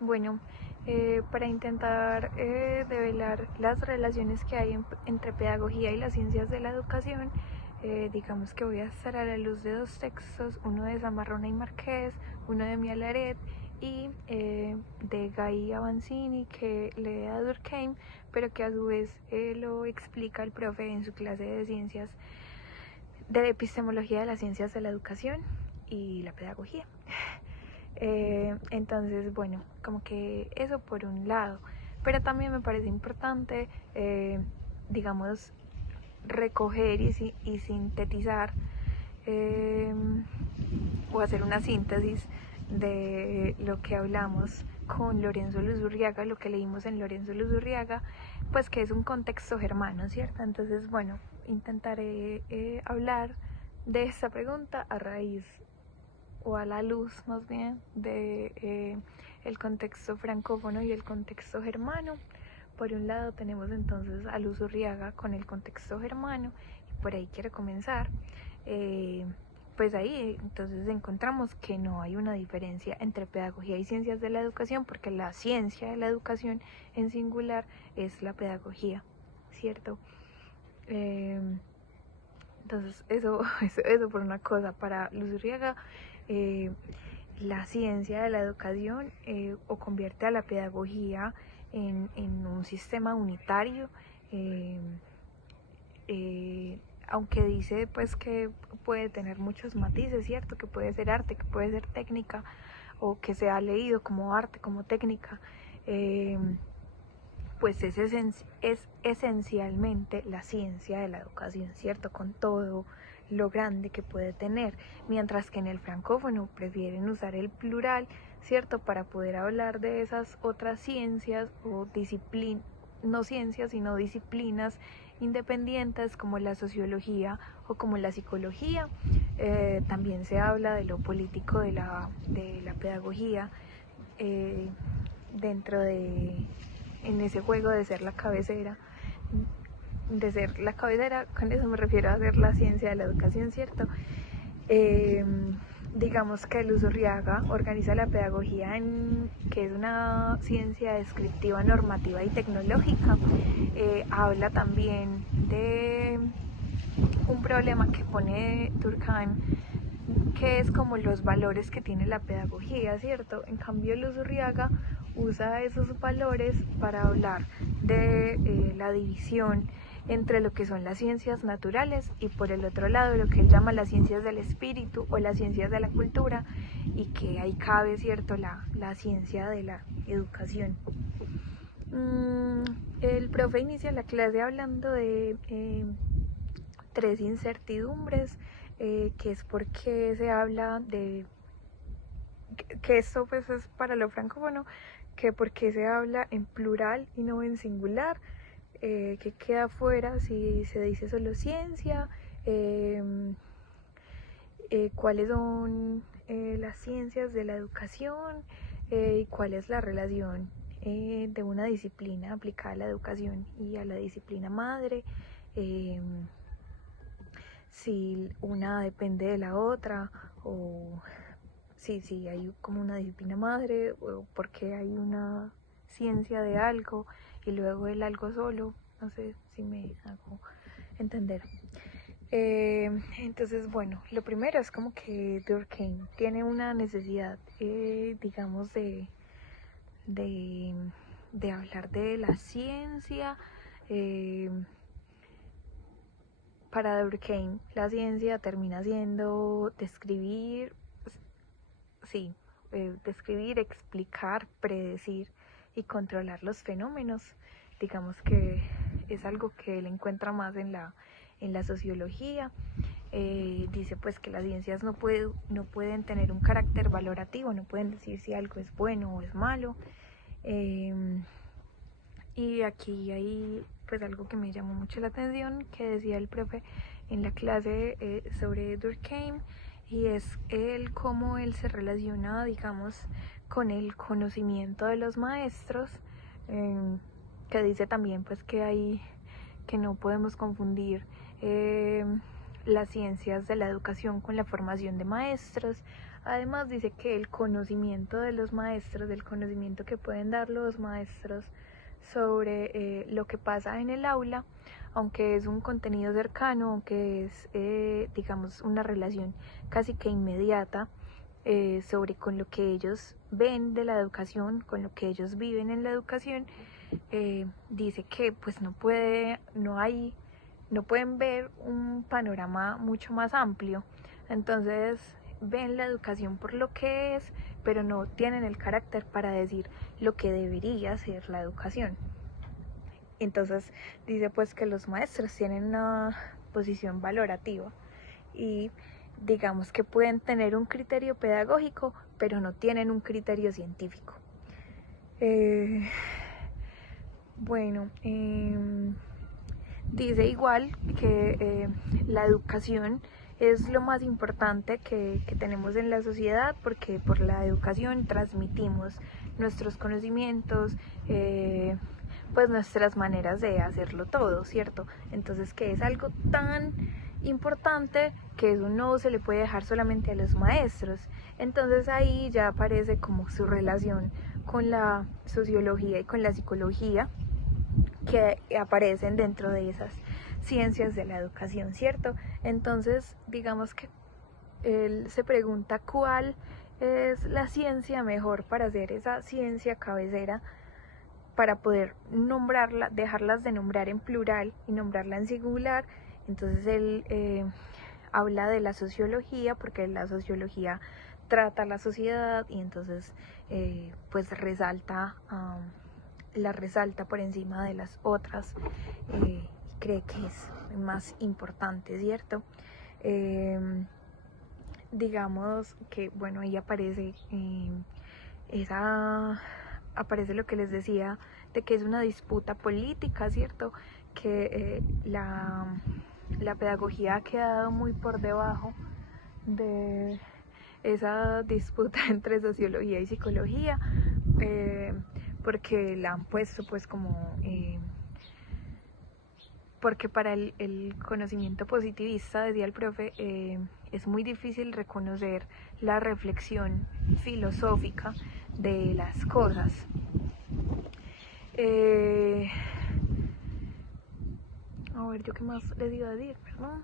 Bueno, para intentar develar las relaciones que hay entre pedagogía y las ciencias de la educación, digamos que voy a estar a la luz de dos textos, uno de Zamarrona y Marqués, uno de Mialaret y de Guy Avanzini, que lee a Durkheim, pero que a su vez lo explica el profe en su clase de ciencias, de epistemología de las ciencias de la educación y la pedagogía. Entonces, bueno, como que eso por un lado, pero también me parece importante, digamos, recoger y sintetizar o hacer una síntesis de lo que hablamos con Lorenzo Luzurriaga, lo que leímos en Lorenzo Luzurriaga, pues que es un contexto germano, ¿cierto? Entonces, bueno, intentaré hablar de esta pregunta a raíz o a la luz más bien de el contexto francófono y el contexto germano. Por un lado tenemos entonces a Luzurriaga con el contexto germano y por ahí quiero comenzar. Pues ahí entonces encontramos que no hay una diferencia entre pedagogía y ciencias de la educación, porque la ciencia de la educación en singular es la pedagogía, ¿cierto? Entonces eso por una cosa. Para Luzurriaga, la ciencia de la educación o convierte a la pedagogía en un sistema unitario, aunque dice pues que puede tener muchos matices, ¿cierto? Que puede ser arte, que puede ser técnica, o que se ha leído como arte, como técnica, pues es esencialmente la ciencia de la educación, ¿cierto? Con todo lo grande que puede tener, mientras que en el francófono prefieren usar el plural, ¿cierto? Para poder hablar de esas otras ciencias o disciplinas, no ciencias, sino disciplinas independientes como la sociología o como la psicología. También se habla de lo político de la pedagogía, dentro de en ese juego de ser la cabecera, con eso me refiero a ser la ciencia de la educación, ¿cierto? Digamos que Luzurriaga organiza la pedagogía, que es una ciencia descriptiva, normativa y tecnológica. Habla también de un problema que pone Durkheim, que es como los valores que tiene la pedagogía, ¿cierto? En cambio, Luzurriaga usa esos valores para hablar de la división entre lo que son las ciencias naturales y por el otro lado lo que él llama las ciencias del espíritu o las ciencias de la cultura, y que ahí cabe, ¿cierto?, la ciencia de la educación. El profe inicia la clase hablando de tres incertidumbres, que es porque se habla de que esto pues es para lo francófono, que porque se habla en plural y no en singular, que queda fuera si se dice solo ciencia, cuáles son las ciencias de la educación, y cuál es la relación de una disciplina aplicada a la educación y a la disciplina madre, si una depende de la otra, o si hay como una disciplina madre, o porque hay una ciencia de algo y luego el algo solo. No sé si me hago entender. Entonces, bueno, lo primero es como que Durkheim tiene una necesidad, digamos, de hablar de la ciencia. Para Durkheim, la ciencia termina siendo describir, sí, describir, explicar, predecir y controlar los fenómenos. Digamos que es algo que él encuentra más en la sociología. Dice pues que las ciencias no pueden tener un carácter valorativo, no pueden decir si algo es bueno o es malo. Y aquí hay pues algo que me llamó mucho la atención, que decía el profe en la clase sobre Durkheim, y es cómo él se relaciona, digamos, con el conocimiento de los maestros, que dice también pues que no podemos confundir las ciencias de la educación con la formación de maestros. Además dice que el conocimiento de los maestros, el conocimiento que pueden dar los maestros sobre lo que pasa en el aula, aunque es un contenido cercano, aunque es digamos una relación casi que inmediata, sobre con lo que ellos ven de la educación, con lo que ellos viven en la educación, dice que pues no pueden ver un panorama mucho más amplio. Entonces ven la educación por lo que es, pero no tienen el carácter para decir lo que debería ser la educación. Entonces dice pues que los maestros tienen una posición valorativa y digamos que pueden tener un criterio pedagógico, pero no tienen un criterio científico. Bueno, dice igual que la educación es lo más importante que tenemos en la sociedad, porque por la educación transmitimos nuestros conocimientos, pues nuestras maneras de hacerlo todo, ¿cierto? Entonces que es algo tan importante que eso no se le puede dejar solamente a los maestros. Entonces ahí ya aparece como su relación con la sociología y con la psicología que aparecen dentro de esas ciencias de la educación, ¿cierto? Entonces digamos que él se pregunta cuál es la ciencia mejor para hacer esa ciencia cabecera, para poder nombrarla, dejarlas de nombrar en plural y nombrarla en singular. Entonces él habla de la sociología, porque la sociología trata la sociedad y entonces pues la resalta por encima de las otras, y cree que es más importante, ¿cierto? Digamos que bueno, ahí aparece aparece lo que les decía de que es una disputa política, ¿cierto? Que la pedagogía ha quedado muy por debajo de esa disputa entre sociología y psicología, porque la han puesto pues como porque para el conocimiento positivista, decía el profe, es muy difícil reconocer la reflexión filosófica de las cosas. A ver, ¿yo qué más les iba a decir? Perdón.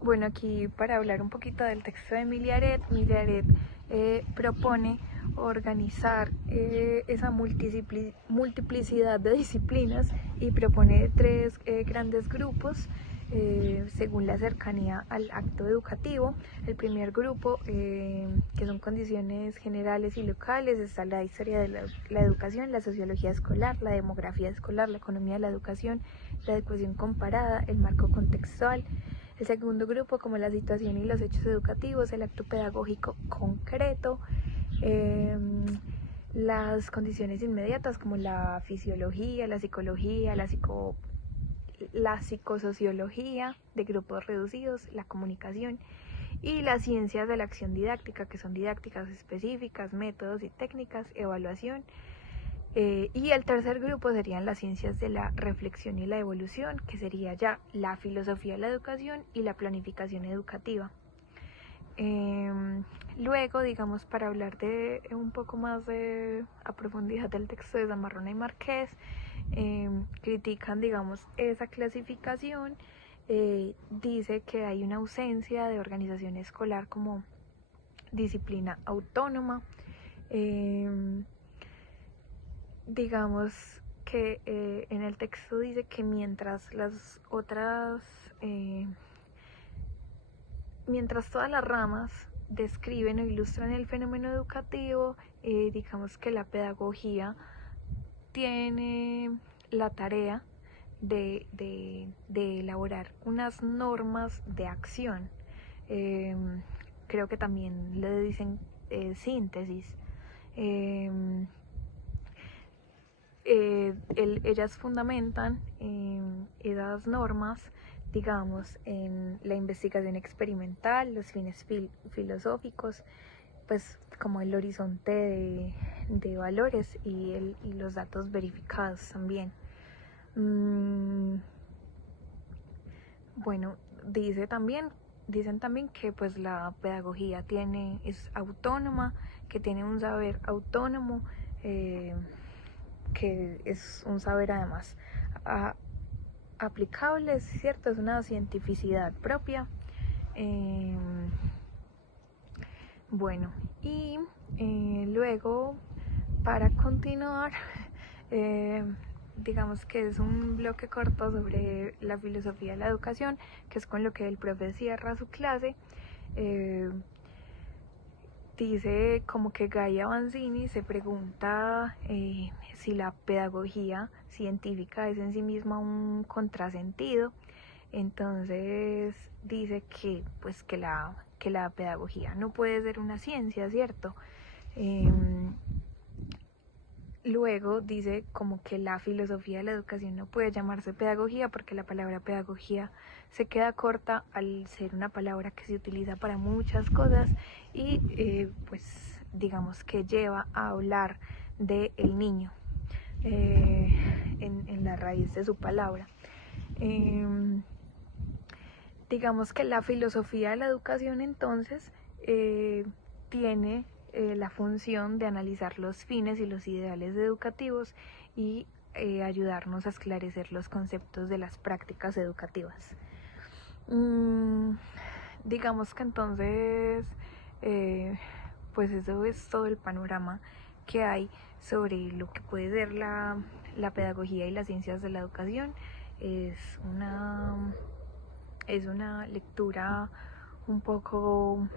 Bueno, aquí para hablar un poquito del texto de Millaret propone organizar esa multiplicidad de disciplinas y propone tres grandes grupos según la cercanía al acto educativo. El primer grupo, que son condiciones generales y locales, está la historia de la educación, la sociología escolar, la demografía escolar, la economía de la educación, la adecuación comparada, el marco contextual. El segundo grupo, como la situación y los hechos educativos, el acto pedagógico concreto, las condiciones inmediatas como la fisiología, la psicología, la psicosociología de grupos reducidos, la comunicación y las ciencias de la acción didáctica, que son didácticas específicas, métodos y técnicas, evaluación. Y el tercer grupo serían las ciencias de la reflexión y la evolución, que sería ya la filosofía de la educación y la planificación educativa. Luego, digamos, para hablar de un poco más a profundidad del texto de Zamarrona y Márquez, critican, digamos, esa clasificación. Dice que hay una ausencia de organización escolar como disciplina autónoma. Digamos que en el texto dice que mientras todas las ramas describen o ilustran el fenómeno educativo, digamos que la pedagogía tiene la tarea de elaborar unas normas de acción. Creo que también le dicen síntesis. Ellas fundamentan esas normas, digamos, en la investigación experimental, los fines filosóficos, pues como el horizonte de valores y los datos verificados también. Bueno, dicen también que pues la pedagogía es autónoma, que tiene un saber autónomo, que es un saber además aplicable, es cierto, es una cientificidad propia. Bueno, y luego, para continuar, digamos que es un bloque corto sobre la filosofía de la educación, que es con lo que el profe cierra su clase. Dice como que Gaia Vanzini se pregunta si la pedagogía científica es en sí misma un contrasentido. Entonces dice que pues que la pedagogía no puede ser una ciencia, ¿cierto? Luego dice como que la filosofía de la educación no puede llamarse pedagogía porque la palabra pedagogía se queda corta al ser una palabra que se utiliza para muchas cosas y pues digamos que lleva a hablar del niño en la raíz de su palabra. Digamos que la filosofía de la educación entonces tiene la función de analizar los fines y los ideales educativos y ayudarnos a esclarecer los conceptos de las prácticas educativas. Digamos que entonces pues eso es todo el panorama que hay sobre lo que puede ser la pedagogía y las ciencias de la educación. Es una lectura un poco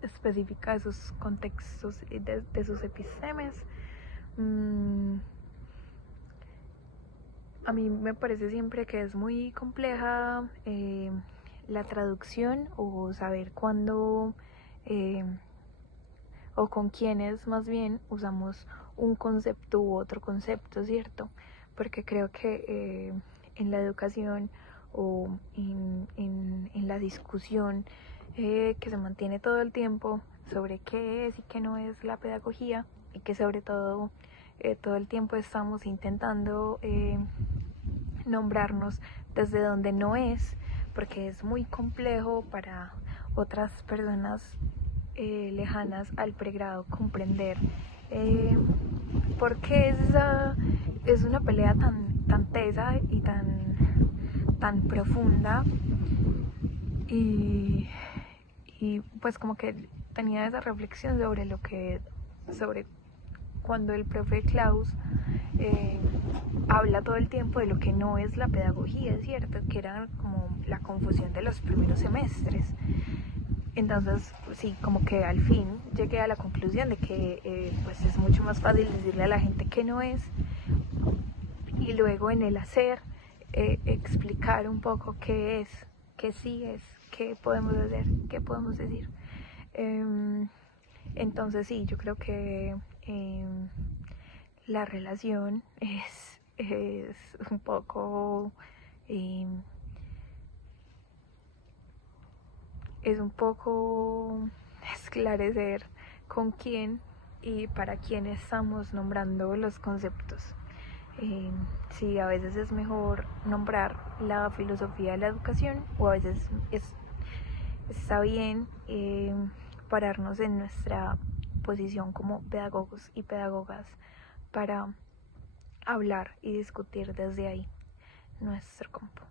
específica de sus contextos y de sus epistemes. A mí me parece siempre que es muy compleja la traducción o saber cuándo o con quiénes más bien usamos un concepto u otro concepto, ¿cierto? Porque creo que en la educación o en la discusión que se mantiene todo el tiempo sobre qué es y qué no es la pedagogía y que sobre todo todo el tiempo estamos intentando nombrarnos desde donde no es, porque es muy complejo para otras personas lejanas al pregrado comprender por qué es una pelea tan tesa y tan profunda y pues como que tenía esa reflexión sobre cuando el profe Klaus habla todo el tiempo de lo que no es la pedagogía, es cierto, que era como la confusión de los primeros semestres. Entonces, sí, como que al fin llegué a la conclusión de que pues es mucho más fácil decirle a la gente que no es y luego en el hacer explicar un poco qué es, qué sí es, qué podemos hacer, qué podemos decir. Entonces sí, yo creo que la relación es un poco esclarecer con quién y para quién estamos nombrando los conceptos. Sí, a veces es mejor nombrar la filosofía de la educación o a veces está bien pararnos en nuestra posición como pedagogos y pedagogas para hablar y discutir desde ahí nuestro campo.